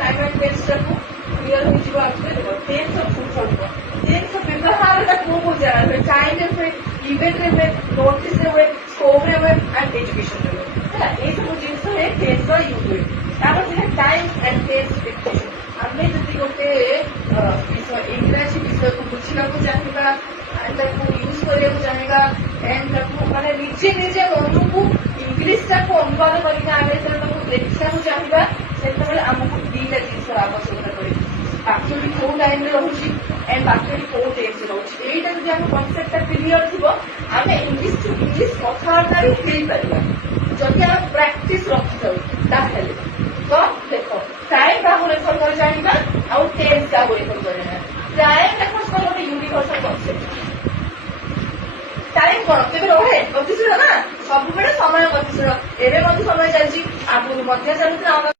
time and tense टाकू clear हो जिवो आखिर देखो टेन्स ऑफ फुल चलबो टेन्स ऑफ व्यवहार टा को बुझा है टाइम रे इवेंट रे नोटिस रे स्कोप रे एंड एजुकेशन रे है ए सब जिंस है टेन्स का यूज हुए तापर जे टाइम एंड टेन्स डिक्टेशन हमने जति गोटे इंग्लिश विषय को बुझिला को चाहिबा ताको यूज करिया को चाहेगा एंड ताको माने निजे निजे मन को इंग्लिश टा को अनुवाद करके आगे से ताको देखिया को चाहिबा सेतबेले हमको दीटा जिंस आवश्यकता पड़े एक्चुअली को लाइन रे रहउची एंड एक्चुअली को टेन्स रहउची एटा जदि हम कांसेप्ट टा क्लियर थिबो हमें इंग्लिश टू इंग्लिश कथावार्ता रे हेई परिबा जदि हम प्रैक्टिस रखिथौ ताहेले तो देखो टाइम का रेफर कर जानिबा और टेन्स का रेफर करना टाइम रेफर कर गोटे यूनिवर्सल कांसेप्ट टाइम कौन केबे रहे गतिशील ना सब बेले समय गतिशील एबे समय चलछि आगु मध्य चलछि